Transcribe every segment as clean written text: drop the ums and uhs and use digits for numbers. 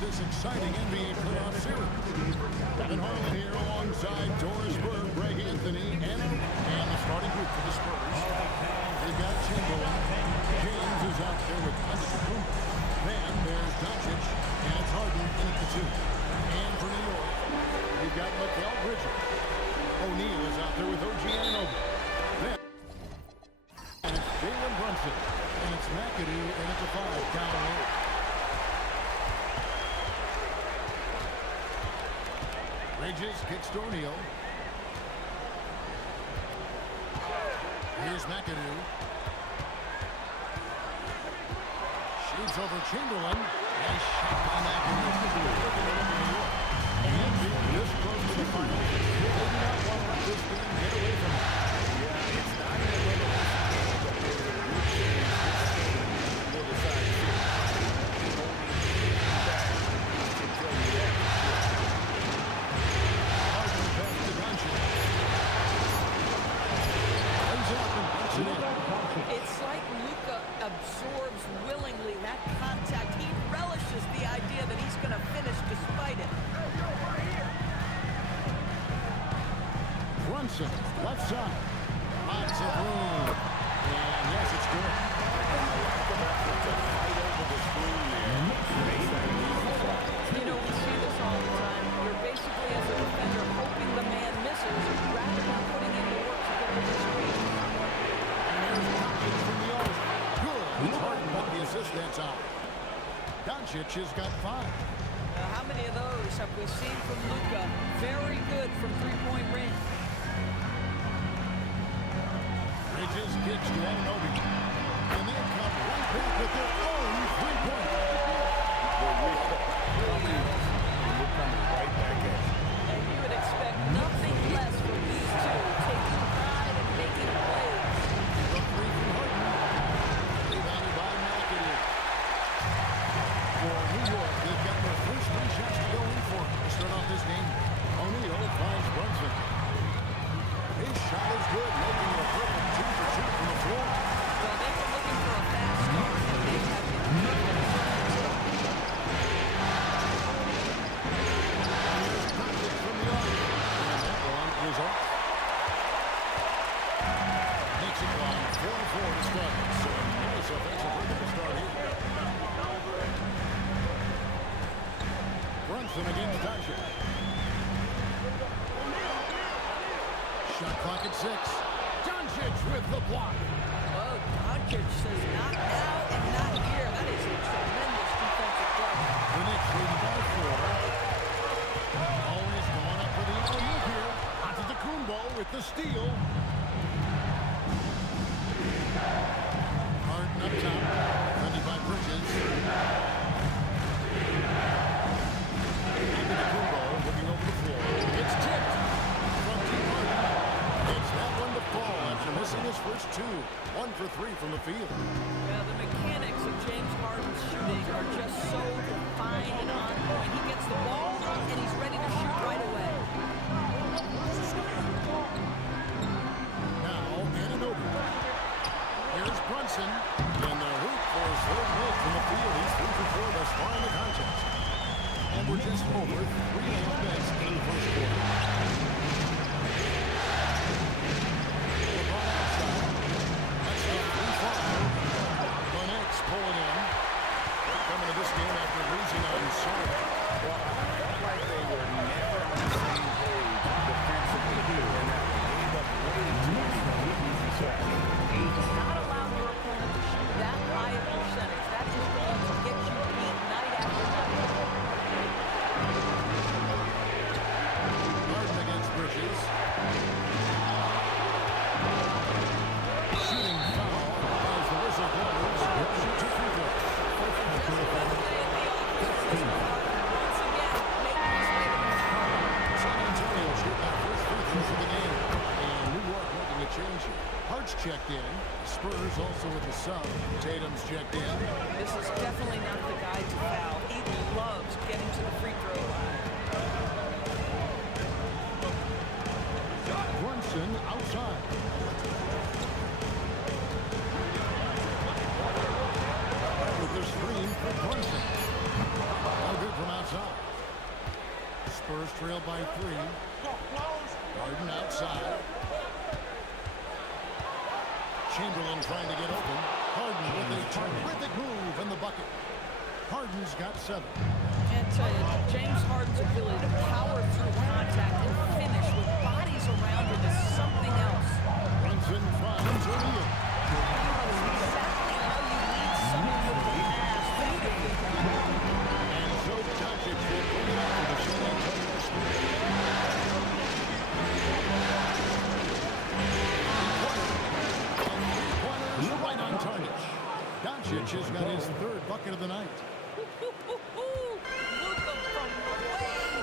this exciting NBA playoff series. Kevin Harlan here alongside Doris Burke, Greg Anthony, and the starting group for the Spurs. They've got Chamberlain. James is out there with Antetokounmpo. Then there's Doncic, and it's Harden in at the 2. And for New York, you've got Mikal Bridges. O'Neal is out there with OG Anunoby. Then and it's Jalen Brunson. And it's McAdoo, and it's a 5 down low. Bridges kicks to O'Neal. Here's McAdoo. Shoots over Chamberlain. Nice shot by McAdoo. And being this close to the final, they did not want to let this game get away from them. Yeah, it's not an elimination game, but there's a good chance this game will decide to finish. The only back can tell you that. Harden pass to Doncic. Lays up and puts it in. It's like Luka absorbs willingly that contact. He relishes the idea that he's going to finish despite it. Brunson, left side. Lots of room. And yes, it's good. You know, we see this all the time. You're basically, as a defender, hoping the man misses rather than putting in the work to get over the screen. And there's Doncic from the arc. Good. It's Harden got the assist that time. Doncic has got 5. Now, how many of those have we seen from Luka? Very good from three-point range. Bridges kicks to Anunoby. And they come right back with their own 3-pointer. We're coming right back at you. And you would expect nothing less from these two, taking pride and making plays. The 3 from Harden. Rebounded by McAdoo. For New York, they've got their first 3 shots to go in for to start off this game. O'Neal finds Brunson. His shot is good, making it a perfect 2 for 2 from the floor. Well, they were looking for a fast start, and they have been perfect. Doncic from the arc. And that one is off. Makes it 4-4 to start. So a nice offensive rhythm to start here. Brunson against Doncic. Shot clock at 6. Doncic with the block. Oh, Doncic says not now and not here. That is a tremendous defensive play. The Knicks leading by 4. Always going up for the alley-oop here. Antetokounmpo with the steal. Harden up top. Defended by Bridges. Antetokounmpo looking over the floor. It's tipped. From deep Harden. It's that one to fall after missing his first 2. 1 for 3 from the field. Yeah, the mechanics of James Harden's shooting are just so refined and on point. He gets the ball, and he's ready to shoot right away. Now, Anunoby. Here's Brunson. And the hoop for his 3rd make from the field. He's 3 for 4 thus far in the contest. And we're just over 3.5 minutes in the first quarter. LeBron outside. That's the 3-5. The Knicks pull it in. They're coming to this game after losing on Saturday. Well, I felt like they were never on the same page defensively here, and that gave up way too many easy shots. You cannot allow your opponent to shoot that high a percentage. That is going to get you beat night after night. Harden against Bridges. Shooting foul as the whistle blows. He'll shoot 2 free throws. San Antonio shoot that first free throw for the game. And New York looking to change it. Hart's checked in. Spurs also with the sub. Tatum's checked in. This is definitely not the guy to foul. He loves getting to the free throw line. Brunson outside. With the screen for Brunson. No good from Spurs trail by 3. Harden outside. Chamberlain trying to get open. Harden with a terrific move in the bucket. Harden's got 7. Can't tell you, James Harden's ability to power through contact and finish with bodies around him is something else. Brunson finds O'Neal. Exactly how you lead someone with the pass beautifully done. And so Doncic will bring it up for the San Antonio Spurs. Three-pointers right on target. Doncic has got his 3rd bucket of the night. Luka from way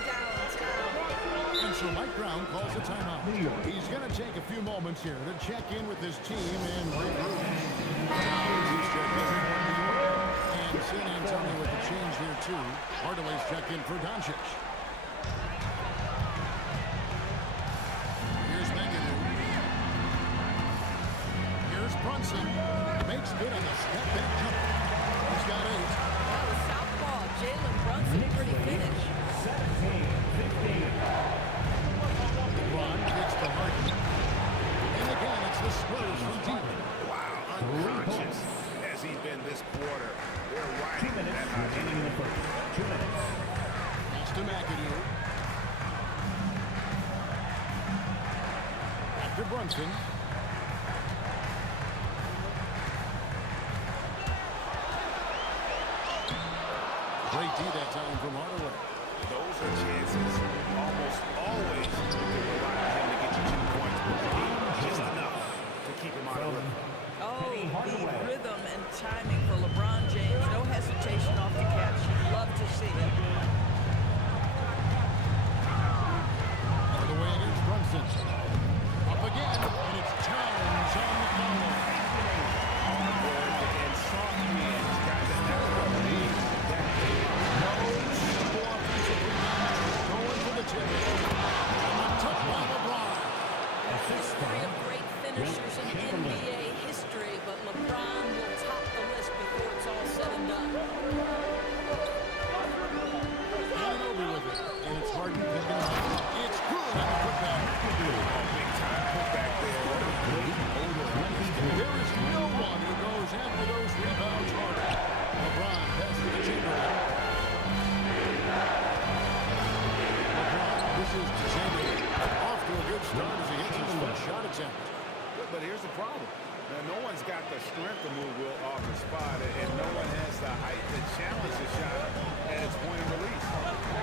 downtown. And so Mike Brown calls a timeout. He's going to take a few moments here to check in with his team and regroup. He's checked in for New York. And San Antonio with the change here too. Hardaway's checked in for Doncic. Here's McAdoo. Here's Brunson. Makes good on the step-back jumper. He's got 8. That was southpaw Jalen Brunson, pretty finish. 17-15. LeBron kicks to Harden. And again, it's the Spurs from deep. Wow, unconscious has he been this quarter. They're right 2 minutes at high remaining in the first. 2 minutes. Pass to McAdoo. Back to Brunson. Great D that time from Hardaway. Those are chances. Almost always you can rely on him to get you 2 points per game. Just enough to keep him out of rhythm. Oh, the rhythm and timing for LeBron James. No hesitation off the catch. Love to see it. Hardaway against Brunson. Up again, and it's Towns on the follow. And soft hands, guys, and that's what we need. No simple offensive rebound. Going for the tip. And a touch by LeBron. History of great finishers in NBA history, but LeBron will top the list before it's all said and done. And over with it. And it's Harden picking it up. It's good on the putback. Big time putback there. What a great odor. There is no one who goes after those rebounds harder. LeBron passes to Chamberlain. LeBron pushes to Chamberlain. Off to a good start as he hits his first shot attempt. But here's the problem. Now, no one's got the strength to move Will off the spot, and no one has the height to challenge the shot at its point of release.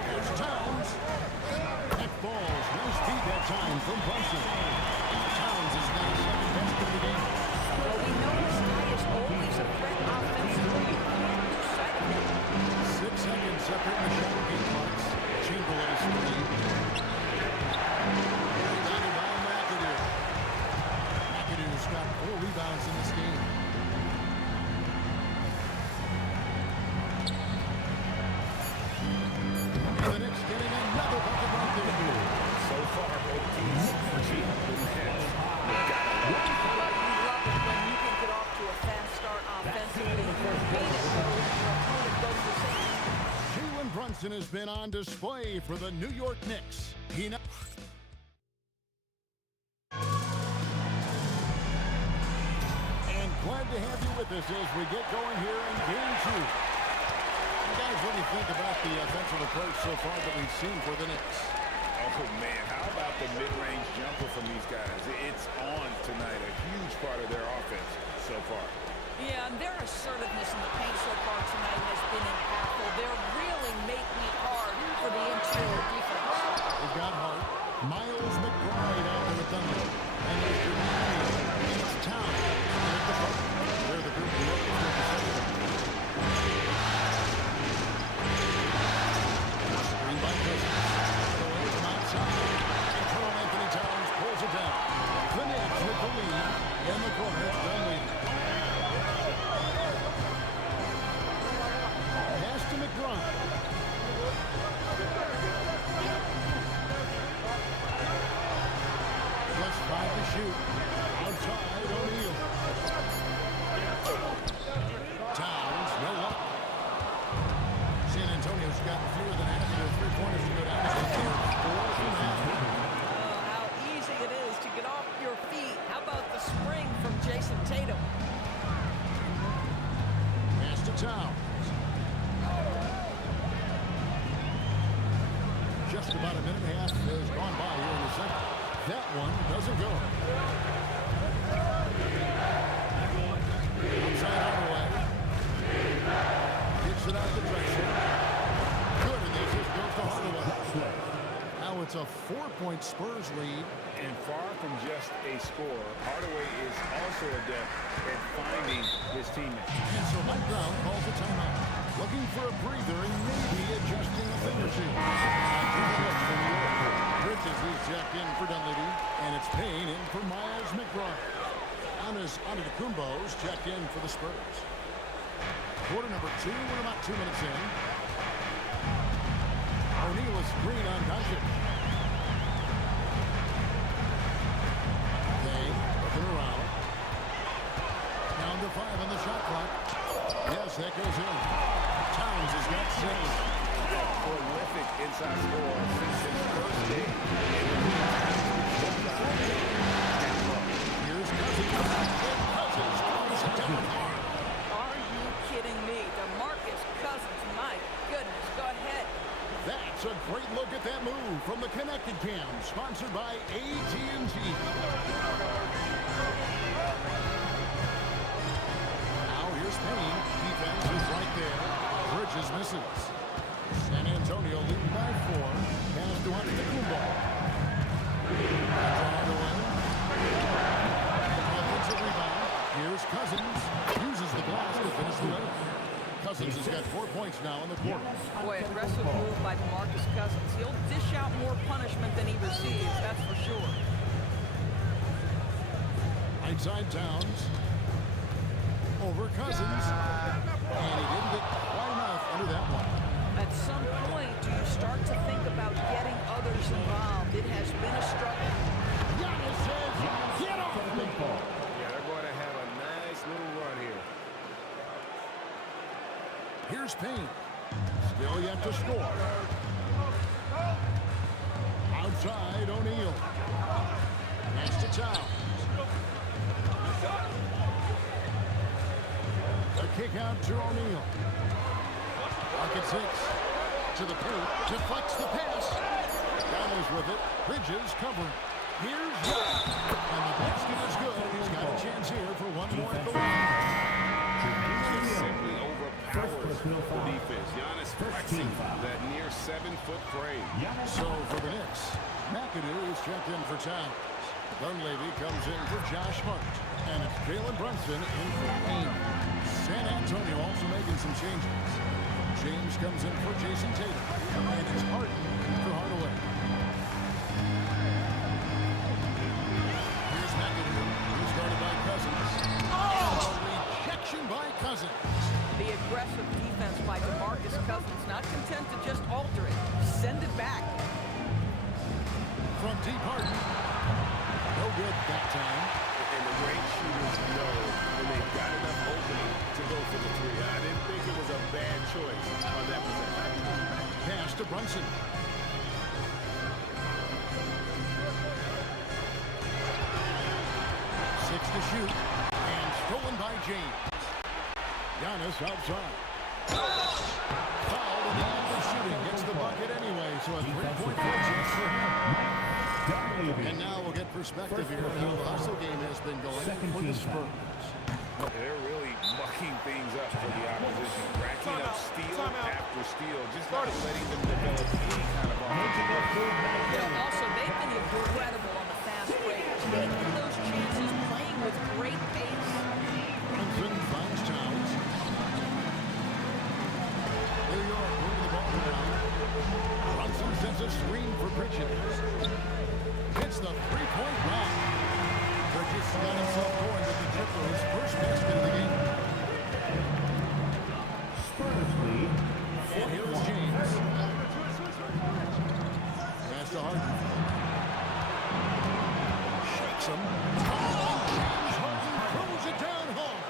Here's Towns. That falls. Nice feed that time from Brunson. Towns has got his 2nd best of the game. Well, we know this guy is always a threat offensively. You can't lose sight of him. 6 seconds separate the shot game clocks. Chamberlain's 3. Rebounded by McAdoo. McAdoo's got 4 rebounds in this game. And the Knicks getting another bucket right there. So far, both teams cheat with the catch. You love it when you can get off to a fast start offensively. You hate it, though, when your opponent does the same. Jalen Brunson has been on display for the New York Knicks. He now and glad to have you with us as we get going here in Game 2. Guys, what do you think about the offensive approach so far that we've seen for the Knicks? Oh, man, how about the mid-range jumper from these guys? It's on tonight, a huge part of their offense so far. Yeah, and their assertiveness in the paint so far tonight has been impactful. They're really making it hard for the interior defense. They've got Hart, Miles McBride out there with Thunder, and there's Jermaine, and it's Towns. And at the front, they're the group who look for the second. Screen by Cousins. Away from outside. And Carl Anthony Towns pulls it down. The Knicks with the lead in the corner. Dunleavy. Pass to McBride. Just about a minute and a half has gone by here in the second. That one doesn't go. Outside Hardaway. Gets it out the direction. Good, and this just goes to Hardaway. Now it's a 4-point Spurs lead. And far from just a scorer, Hardaway is also adept at finding his teammates. And so Mike Brown calls a timeout. Looking for a breather and maybe adjusting a thing or two. Bridges is checked in for Dunleavy, and it's Payne in for Miles McBride. Antetokounmpo's checked in for the Spurs. Quarter number 2, we're about 2 minutes in. O'Neal is screen on Doncic. Looking around. Down to 5 on the shot clock. Yes, that goes in. Towns has got 6. Prolific inside score since his first game. Here's Cousins. Cousins throws it down. Are you kidding me? DeMarcus Cousins, my goodness, go ahead. That's a great look at that move from the Connected Cam, sponsored by AT&T. Now here's Payne. Defense is right there. Bridges misses. San Antonio leading by 4. Pass to Antetokounmpo. Hardaway. Offensive rebound. Here's Cousins. Uses the glass to finish the layup. Cousins has got 4 points now in the quarter. Boy, aggressive move by DeMarcus Cousins. He'll dish out more punishment than he receives, that's for sure. Right side Towns. Over Cousins. And he didn't get quite enough under that one. At some point, do you start to think about getting others involved? It has been a struggle. Giannis says, get off me! Yeah, they're going to have a nice little run here. Here's Payne. Still yet to score. Outside O'Neal. Next to Towns. A kick out to O'Neal. Pocket 6. To the paint. Deflects the pass. Donald's with it. Bridges covering. Here's Giannis. And the basket is good. He's got a chance here for one more at the line. Simply overpowers the defense. Giannis flexing that near 7-foot frame. So for the Knicks, McAdoo is checked in for Towns. Dunleavy comes in for Josh Hart. And it's Jalen Brunson in for Payne. San Antonio also making some changes. James comes in for Jason Tatum. And it's Harden for Hardaway. Here's McAdoo, who's guarded by Cousins. Oh! Rejection by Cousins. The aggressive defense by DeMarcus Cousins, not content to just alter it. Send it back. From deep Harden. No good that time. And the great shooters know when they've got enough opening to go for the 3. I didn't think it was a bad choice on that possession. Pass to Brunson. Six to shoot. And stolen by James. Giannis outside. Fouled in the act of shooting. Gets the bucket anyway, so a 3-point chance for him. And now we'll get perspective here on how the hustle game has been going for the Spurs. They're really mucking things up for the opposition. Racking up steal after steal, just not letting them develop any kind of offense. Also, they've been incredible on the fast break. Taking those chances, playing with great pace. Brunson finds Towns. New York moving the ball around. Brunson sends a screen for Bridges. Hits the three-point round. Bridges got himself going with the trip for his first basket of the game. Spurs lead. And here is James. Pass to Harden. Shakes him. James Harden throws it down hard.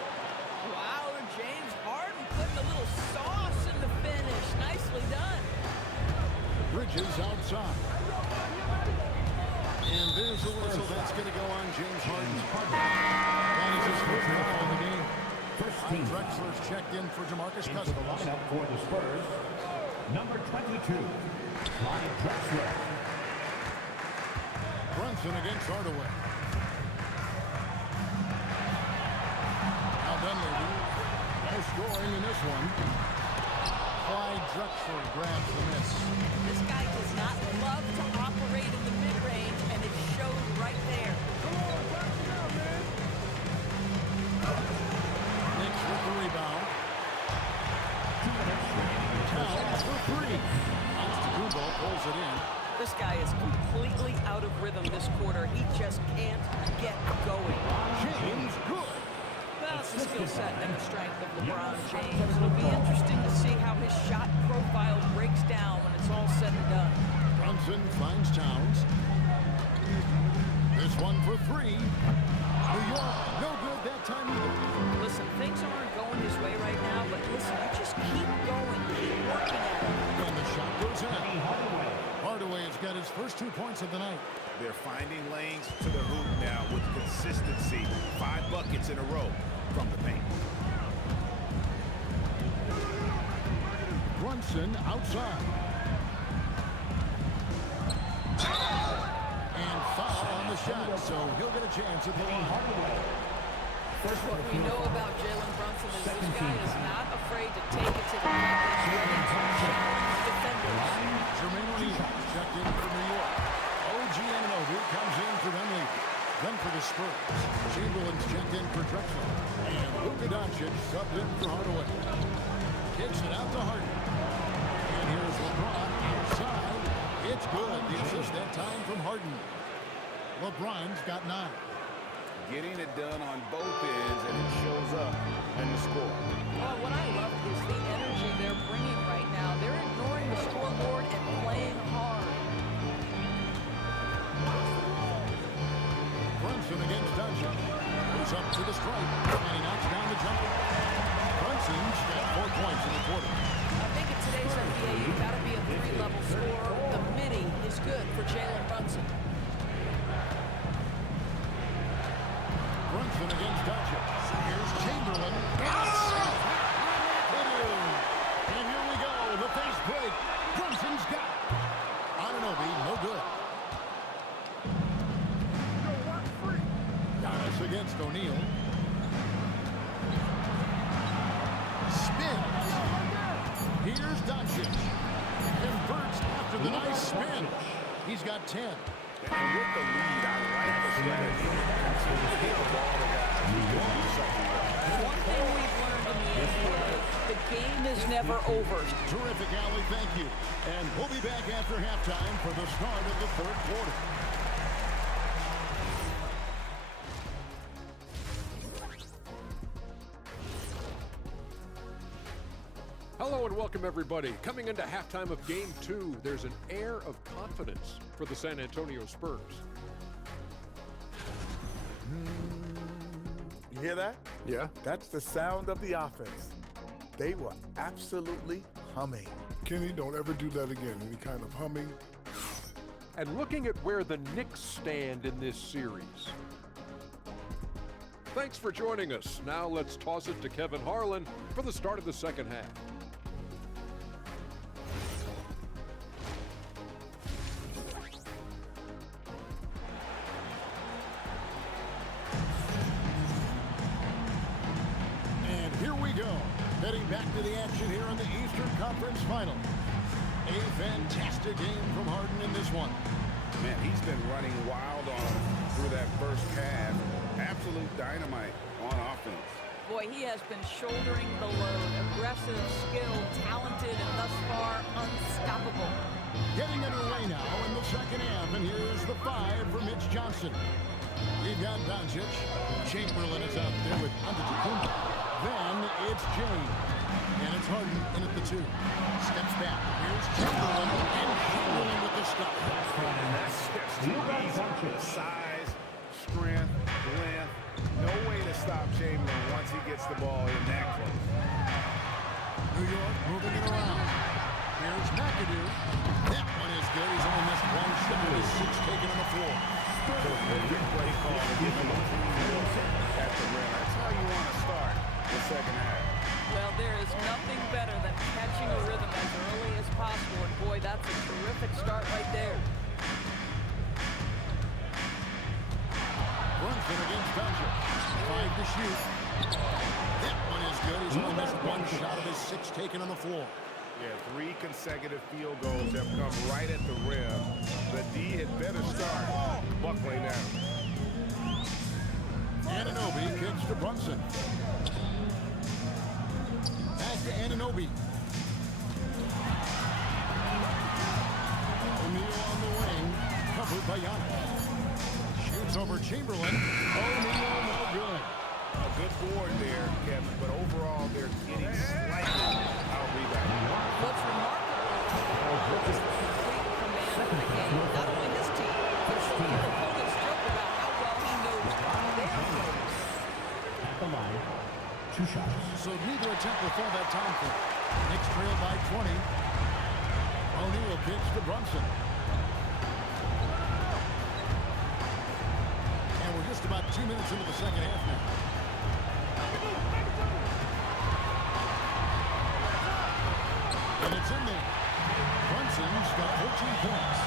Wow, James Harden putting a little sauce in the finish. Nicely done. Bridges outside. And there's a whistle that's going to go on James Harden. That is his first foul of the game. First team. Drexler's checked in for DeMarcus Into Cousins. the lineup for the Spurs. Number 22, Clyde Drexler. Brunson against Hardaway. Now Dunleavy. No scoring in this one. Clyde Drexler grabs the miss. This guy does not love to operate in the mid-range, and it shows right there. Knicks with the rebound. Towns for three. Antetokounmpo pulls it in. This guy is completely out of rhythm this quarter. He just can't get going. James good. Well, it's the skill set and the strength of LeBron James. It'll be interesting to see how his shot profile breaks down when it's all said and done. Brunson finds Towns. This one for three. New York, no good that time either. Listen, things aren't going his way right now, but listen, you just keep going, keep working at it. And the shot goes in. Hardaway has got his first 2 points of the night. They're finding lanes to the hoop now with consistency. 5 buckets in a row from the paint. Brunson outside. And foul on the shot, so he'll get a chance at the line. What we know about Jalen Brunson is this guy is not afraid to take it to the line and challenge defenders. Jermaine O'Neal checked in for New York. OG Anunoby comes in for Dunleavy. Then for the Spurs, Chamberlain's checked in for Drexler. And Luka Doncic subbed in for Hardaway. Kicks it out to Harden. And here's LeBron outside. It's good. The assist that time from Harden. LeBron's got 9. Getting it done on both ends, and it shows up in the score. Well, what I love is the energy they're bringing right now. They're ignoring the scoreboard and playing hard. Brunson against Doncic. Goes up to the stripe, and he knocks down the jumper. Brunson's got 4 points in the quarter. I think in today's NBA, you've got to be a 3-level scorer. The midi is good for Jalen Brunson. Brunson against Doncic. Here's Chamberlain. And here we go. The fast break. Brunson's got it. Anunoby, no good. Giannis against O'Neal. Spins. Here's Doncic. Converts after the nice spin. He's got 10. And with the lead, I like the strategy. Get the ball to guys who can do something well. One thing we've learned in the NBA, the game is never over. Terrific, Allie. Thank you. And we'll be back after halftime for the start of the third quarter. Hello and welcome everybody. Coming into halftime of Game 2, there's an air of confidence for the San Antonio Spurs. You hear that? Yeah? That's the sound of the offense. They were absolutely humming. Kenny, don't ever do that again. Any kind of humming. And looking at where the Knicks stand in this series. Thanks for joining us. Now let's toss it to Kevin Harlan for the start of the second half. Heading back to the action here in the Eastern Conference Final. A fantastic game from Harden in this one. Man, he's been running wild on him through that first half. Absolute dynamite on offense. Boy, he has been shouldering the load. Aggressive, skilled, talented, and thus far unstoppable. Getting underway now in the second half, and here's the 5 for Mitch Johnson. We've got Doncic. Chamberlain is out there with Antetokounmpo. Then it's James. And it's Harden in at the 2. Steps back. Here's Chamberlain. And Chamberlain with the stop. That's too easy. Size, strength, length. No way to stop Chamberlain once he gets the ball in that close. New York moving it around. Here's McAdoo. That one is good. He's only missed 1 shot. His 6 taken on the floor. So a good play call to get him a at the rim. That's how you want to start the second half. Well, there is nothing better than catching a rhythm as early as That's a terrific start right there. Brunson against Doncic. 5 to shoot. That one is good. He's only missed one shot of his 6 taken on the floor. Yeah, 3 consecutive field goals have come right at the rim. The D had better start buckling down. Anunoby kicks to Brunson. Back to Anunoby. O'Neal on the wing, covered by Giannis. Shoots over Chamberlain. O'Neal, no good. A good board there, Kevin, but overall they're getting slightly out-rebounded. What's remarkable is the complete command of the game. Not only his team, but so many opponents joke about how well he knows their games. At the line, 2 shots. So neither attempt will fill that time frame. Knicks trail by 20. O'Neal kicks to Brunson. And we're just about 2 minutes into the second half now. And it's in there. Brunson's got 14 points.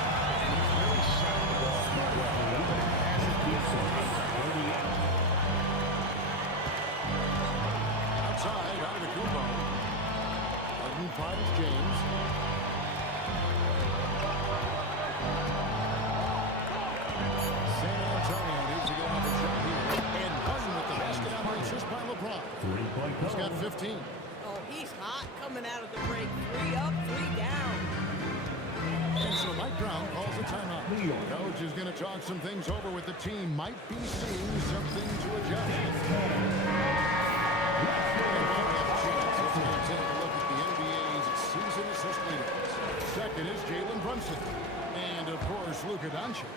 He's really shot the ball well. Outside, out of the Kumbo. Harden finds James. San Antonio needs to get off a shot here. And Harden with the basket on the assist by LeBron. 3-point He's got 15. Oh, he's hot coming out of the break. 3 up, 3 down. And so Mike Brown calls a timeout. Coach is going to talk some things over with the team. Might be seeing something to adjust. And we'll have a chance. Let's take a look at the NBA's season assist leaders. Second is Jalen Brunson. And, of course, Luka Doncic.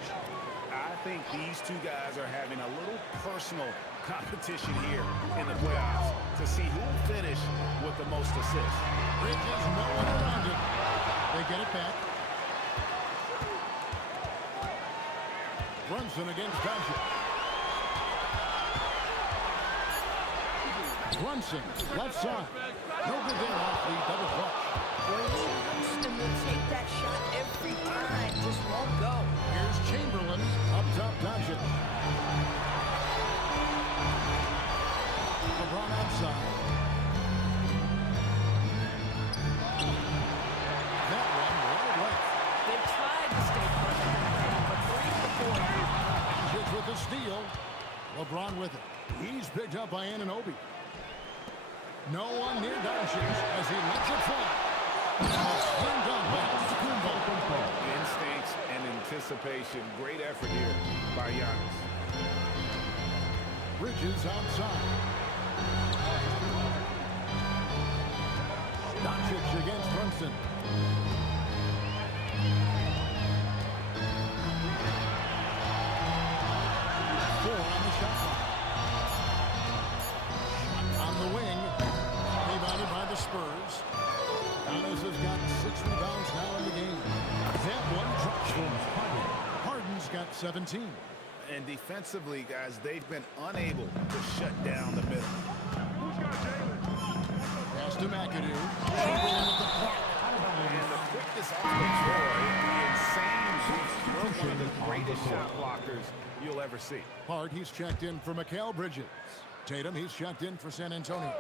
I think these 2 guys are having a little personal competition here in the playoffs to see who will finish with the most assists. Bridges, no one around it. They get it back. Brunson against Doncic. Brunson, left side. No good there off the double clutch. Brunson will take that shot every time. Just won't go. Here's Chamberlain, up top Doncic. LeBron outside. That one right left. They tried to stay perfect in the game, but 3 for 4. Doncic with the steal. LeBron with it. He's picked up by Anunoby. No one near Doncic as he lets it fly. Slammed down by Kumbo. Instincts and anticipation. Great effort here by Giannis. Bridges outside. Doncic against Brunson. 4 on the shot clock. Shot on the wing. Rebounded by the Spurs. Giannis has got 6 rebounds now in the game. That one drops for Harden's got 17. And defensively, guys, they've been unable to shut down the middle. Pass to McAdoo. Chamberlain with the block. And the quickness off the floor, insane. He's one of the greatest shot blockers you'll ever see. Hart, he's checked in for Mikal Bridges. Tatum, he's checked in for San Antonio.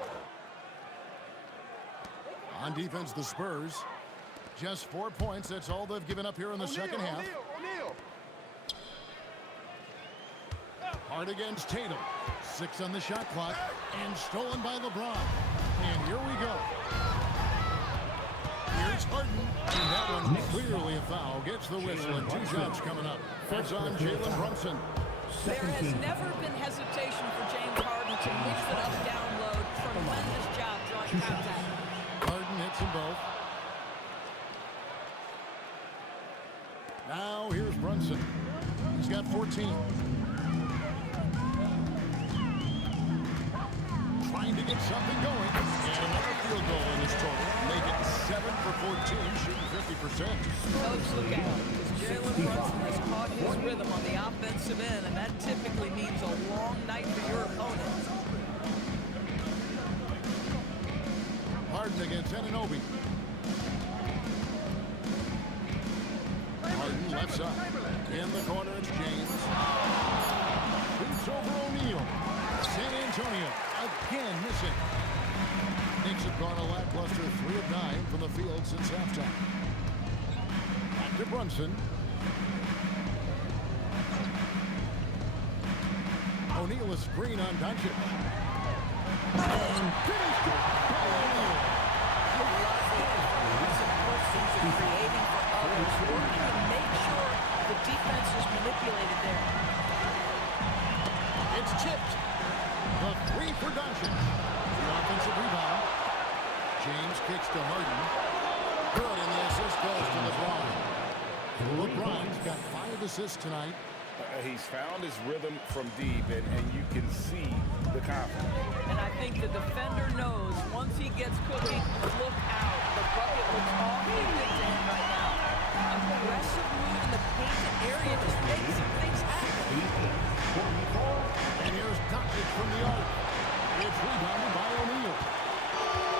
On defense, the Spurs. Just 4 points. That's all they've given up here in the second half. Hart against Tatum. 6 on the shot clock. And stolen by LeBron. And here we go. Here's Harden. And that one clearly a foul. Gets the whistle and 2 shots coming up. It's on Jalen Brunson. There has never been hesitation for James Harden to mix it up down low. Tremendous job drawing contact. Harden hits them both. Now here's Brunson. He's got 14. Trying to get something going. And another field goal in this total. Make it 7 for 14, shooting 50%. Coach, look out. Jalen Brunson has caught his rhythm on the offensive end, and that typically means a long night for your opponent. Harden against Anunoby. Left side. In the corner, it's James. Shoots over O'Neal. San Antonio again missing. Knicks have gone a lackluster 3 of 9 from the field since halftime. Back to Brunson. O'Neal a screen on Doncic. And finished it by O'Neal. Creating for others, working to make sure the defense is manipulated there. It's tipped. The 3 for Doncic. The offensive rebound. James kicks to Harden. Good, and the assist goes to LeBron. LeBron's got 5 assists tonight. He's found his rhythm from deep, and you can see the confidence. And I think the defender knows once he gets cooking, look out. The bucket looks all connected to him right now. Aggressive move in the painted area just makes some things happen. And here's Doncic from the arc. It's rebounded by O'Neal.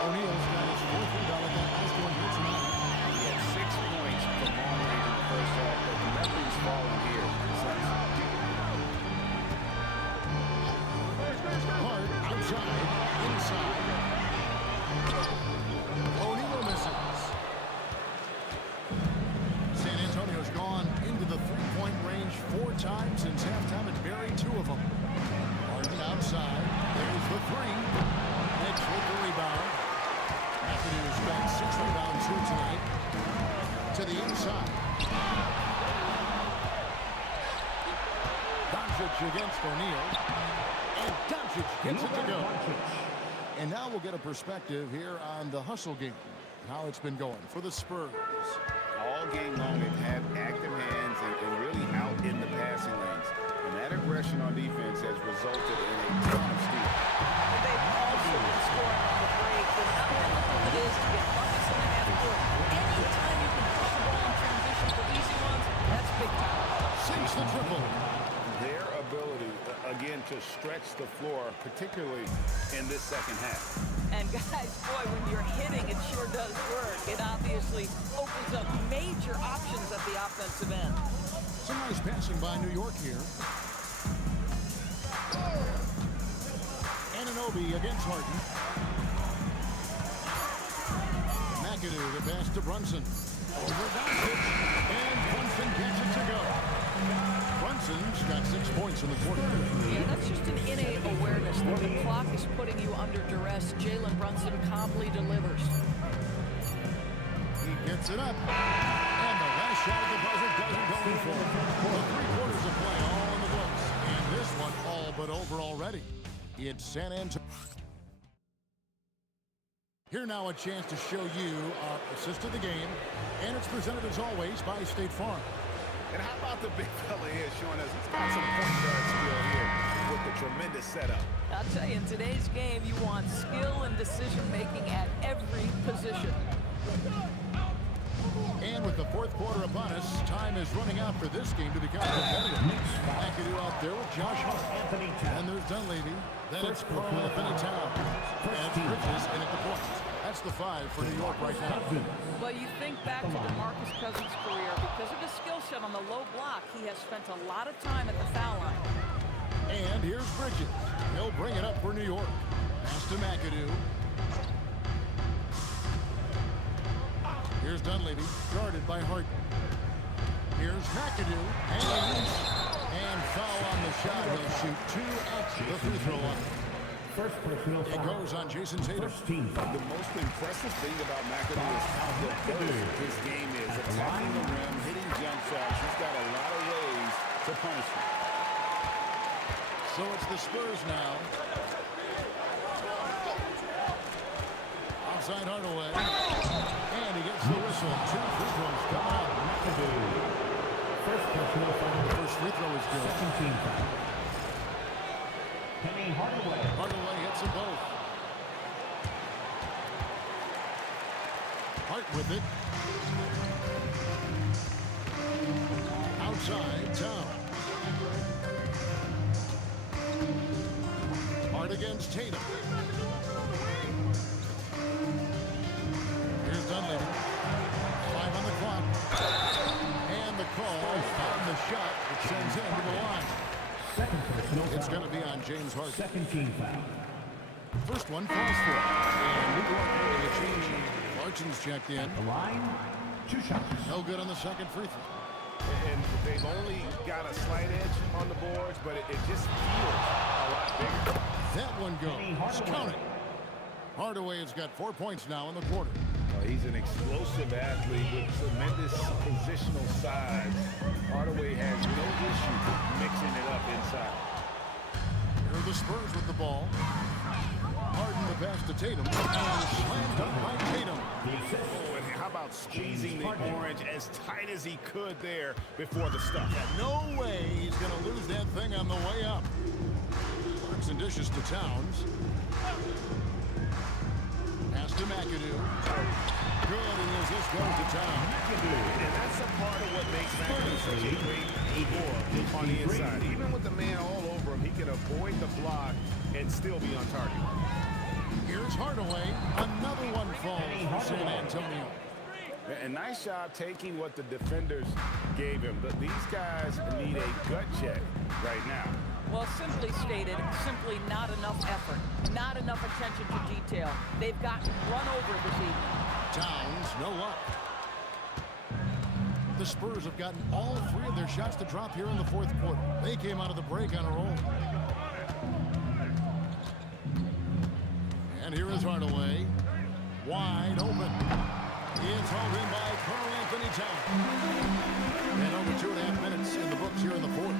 O'Neal's got his 4th rebound at that last one here tonight. He had 6 points from long range in the first half, but nothing's fallen here since. Hard outside, inside. O'Neal misses. San Antonio's gone into the 3-point range 4 times since halftime and buried 2 of them. Harden outside. There's the 3. Knicks with the rebound. McAdoo's got 6 rebounds here tonight. To the inside. Doncic against O'Neal. And Doncic gets it to go. And now we'll get a perspective here on the hustle game. How it's been going for the Spurs. All game long, they've had active hands and really out in the passing lanes. And that aggression on defense has resulted in a ton of steals. They've also been scoring on the break. There's how difficult it is to get buckets in the half court. Anytime you can push the ball in transition for easy ones, that's big time. Sinks the triple. Their ability, again, to stretch the floor, particularly in this second half. And guys, boy, when you're hitting, it sure does work. It obviously opens up major options at the offensive end. Some nice passing by New York here. Anunoby against Harden. McAdoo the pass to Brunson. Over Doncic. And Brunson gets it to go. Brunson's got 6 points in the quarter. Yeah, that's just an innate awareness that the clock is putting you under duress. Jalen Brunson calmly delivers. He gets it up. And the last shot of the buzzer doesn't go in for him. The 3 quarters of play all in the books. And this one all but over already. It's San Antonio. Here now a chance to show you our assist of the game. And it's presented as always by State Farm. And how about the big fella here showing us he's got some point guard skill here with the tremendous setup. I'll tell you, in today's game, you want skill and decision-making at every position. And with the 4th quarter upon us, time is running out for this game to become competitive. McAdoo out there with Josh Hart. And there's Dunleavy. Then it's Karl-Anthony Towns. And it's Bridges in at the point. That's the 5 for New York right now. But you think back to DeMarcus Cousins' career, because of his skill set on the low block, he has spent a lot of time at the foul line. And here's Bridges. He'll bring it up for New York. Pass to McAdoo. Here's Dunleavy, guarded by Harden. Here's McAdoo. And foul on the shot. He'll shoot 2 at the free throw line. First personal It foul. goes on Jason Tatum. First team foul. The most impressive thing about McAdoo is how diverse his game is. Attacking the rim, hitting jump shots. He's got a lot of ways to punish him. So it's the Spurs now. Outside Hardaway. And he gets the whistle. 2 free throws coming up. First personal foul. First free throw is good. Second team foul. Penny Hardaway. Hardaway hits them both. Hart with it. Outside, Towns. Hart against Tatum. Here's Dunleavy. 5 on the clock. And the call James Harden. Second team foul. First one falls for it. And New York making a change. Clarkson's checked in. The line, 2 shots. No good on the second free throw. And they've only got a slight edge on the boards, but it just feels a lot bigger. That one goes. Count it. Hardaway has got 4 points now in the quarter. He's an explosive athlete with tremendous positional size. Hardaway has no issue mixing it up inside. Here are the Spurs with the ball. Harden the pass to Tatum. And slammed dunk by Tatum. Oh, and how about squeezing the orange as tight as he could there before the stuff? No way he's going to lose that thing on the way up. Clarkson dishes to Towns. Pass to McAdoo. Good, and as this goes to Towns. And that's a part of what makes McAdoo such a great scorer on the inside. Even with the man all over him, he can avoid the block and still be on target. Here's Hardaway. Another one falls for San Antonio. And nice job taking what the defenders gave him. But these guys need a gut check right now. Well, simply stated, simply not enough effort, not enough attention to detail. They've gotten run over this evening. Towns, no luck. The Spurs have gotten all 3 of their shots to drop here in the fourth quarter. They came out of the break on a roll. And here is Hardaway. Wide open. It's hauled in by Karl Anthony Towns. And over 2.5 minutes in the books here in the fourth.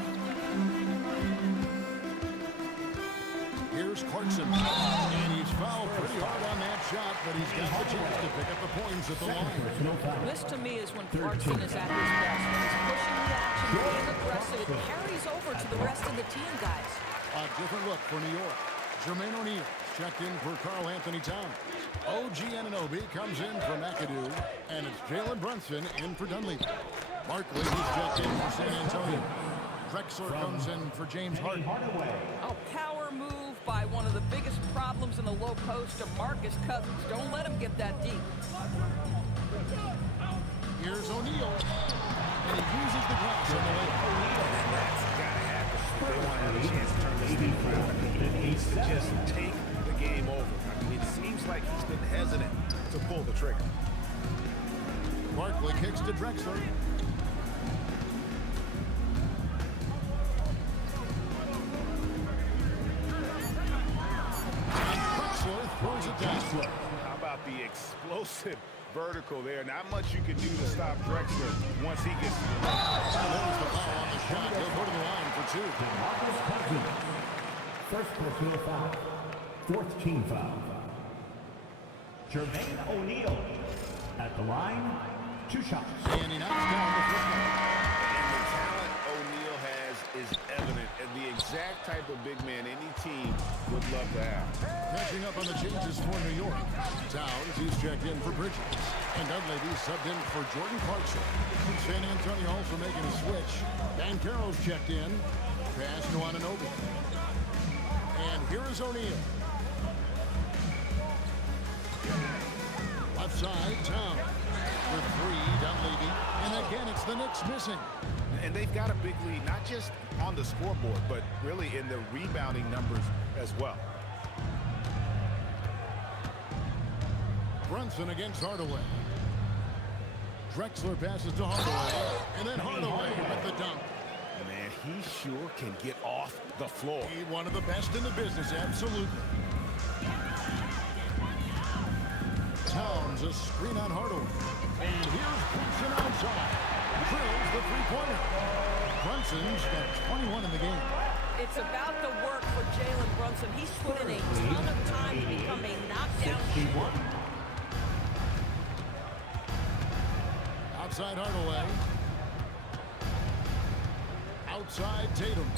Here's Clarkson. And he's fouled pretty hard on that shot, but he's got the chance to pick up the points at the line. This to me is when Clarkson is at his best. When he's pushing the action, being aggressive, it carries over to the rest of the team, guys. A different look for New York. Jermaine O'Neal checked in for Karl Anthony Towns. OG Anunoby comes in for McAdoo, and it's Jalen Brunson in for Dunleavy. Barkley is checked in for San Antonio. Drexler comes in for James Harden. A power move by one of the biggest problems in the low post of Marcus Cousins. Don't let him get that deep. Here's O'Neal, and he uses the glass on the way. That's got to happen. They want to have a chance to turn this thing around. He needs to just take the game over. I mean, it seems like he's been hesitant to pull the trigger. Barkley kicks to Drexler. Throws it down. How about the explosive vertical there? Not much you can do to stop Drexler once he gets to the line. There's the foul on the shot. He'll go to the line for 2. First personal foul. Fourth team foul. Jermaine O'Neal at the line, 2 shots. And he knocks down the first one. And the talent O'Neal has is evident, and the exact type of big man any team would love to have. Catching up on the changes for New York. Towns, he's checked in for Bridges. And Dunleavy subbed in for Jordan Clarkson. San Antonio also making a switch. Banchero's checked in. Pass to Anunoby. And here is O'Neal. Left side, Towns. With 3, Dunleavy. And again, it's the Knicks missing. And they've got a big lead, not just on the scoreboard, but really in the rebounding numbers as well. Brunson against Hardaway. Drexler passes to Hardaway. And then Hardaway with the dunk. Man, he sure can get off the floor. He's one of the best in the business, absolutely. Towns, a screen on Hardaway. And here's Brunson outside. Drills the three-pointer. Brunson's got 21 in the game. It's about the work for Jalen Brunson. He's put in a ton of time to become a knockdown shooter. Outside Hardaway. Outside Tatum.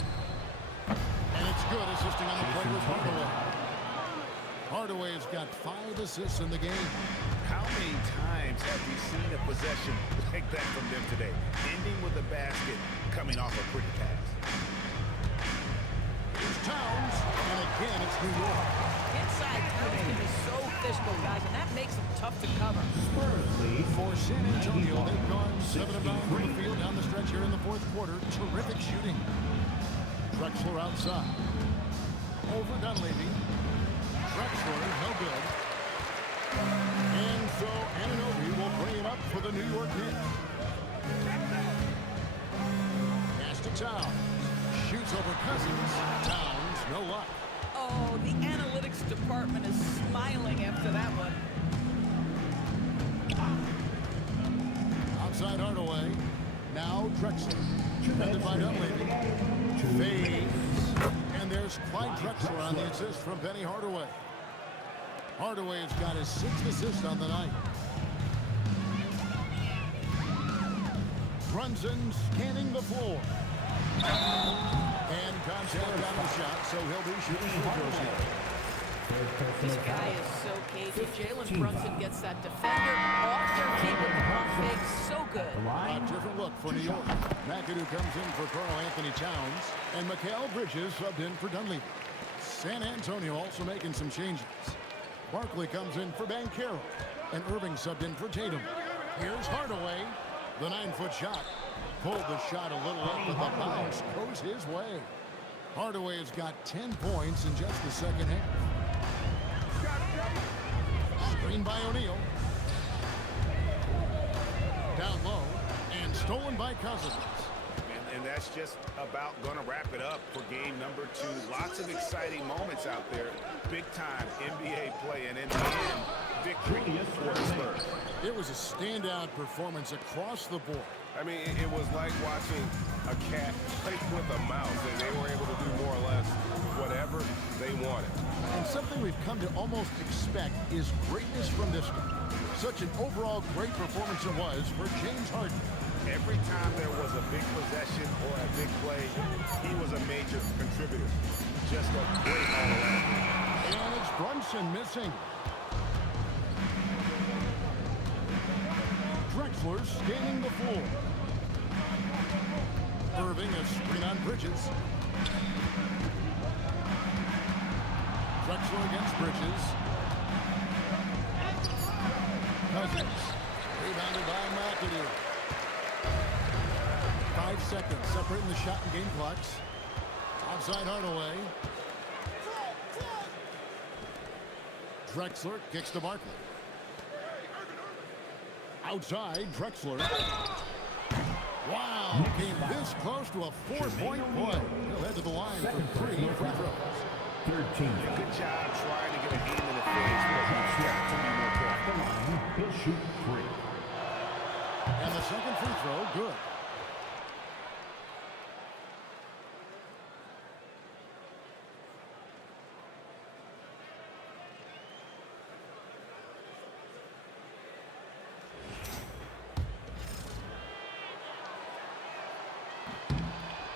And it's good, assisting on the play with Hardaway. Hardaway's got 5 assists in the game. How many times have we seen a possession like that from them today? Ending with a basket, coming off a pretty pass. Here's Towns, and again it's New York. Inside Towns can be so physical, guys, and that makes him tough to cover. For San Antonio, they've gone 7 of 9 from the field down the stretch here in the fourth quarter. Terrific shooting. Drexler outside. over Dunleavy. Drexler, no good. And so Anunoby will bring it up for the New York Knicks. Pass to Towns. Shoots over Cousins. Towns, no luck. Oh, the analytics department is smiling after that one. Outside Hardaway. Now Drexler. Defended by Dunleavy. Fades. And there's Clyde Drexler on the assist from Penny Hardaway. Hardaway has got his 6th assist on the night. Brunson scanning the floor. And contact on the shot, so he'll be shooting free throws here. This guy is so cagey. Jalen Brunson gets that defender off their feet with the pump fake. So good. A different look for New York. McAdoo comes in for Karl Anthony Towns, and Mikal Bridges subbed in for Dunleavy. San Antonio also making some changes. Barkley comes in for Banchero, and Irving subbed in for Tatum. Here's Hardaway. The 9-foot shot. Pulled the shot a little up, but the bounce goes his way. Hardaway has got 10 points in just the second half. Screen by O'Neal. Down low, and stolen by Cousins. And that's just about going to wrap it up for game number 2. Lots of exciting moments out there. Big-time NBA play, and in the end, victory for the Spurs. It was a standout performance across the board. I mean, it was like watching a cat play with a mouse, and they were able to do more or less whatever they wanted. And something we've come to almost expect is greatness from this guy. Such an overall great performance it was for James Harden. Every time there was a big possession or a big play, he was a major contributor. Just a great all-around. And it's Brunson missing. Drexler scanning the floor. Irving a screen on Bridges. Drexler against Bridges. Cousins. Rebounded by McAdoo. 5 seconds separating the shot and game clocks. Outside Hardaway. Drexler kicks to Barkley. Outside, Drexler. Wow, came this close to a 4-point play. He'll head to the line for 3 free throws. 13. Good job trying to get a hand in the face, but he's got to be more careful. He'll shoot 3. And the second free throw, good.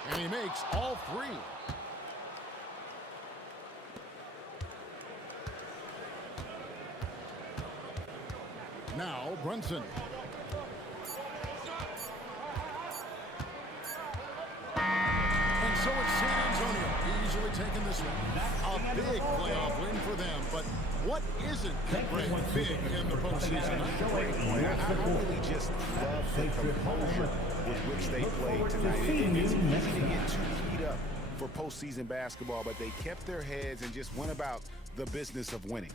And he makes all 3. Now Brunson. And so it's San Antonio easily taking this one. A big playoff win for them, but what isn't great big in the postseason? I really just love the composure with which they played tonight. It's easy to get too heat up for postseason basketball, but they kept their heads and just went about the business of winning.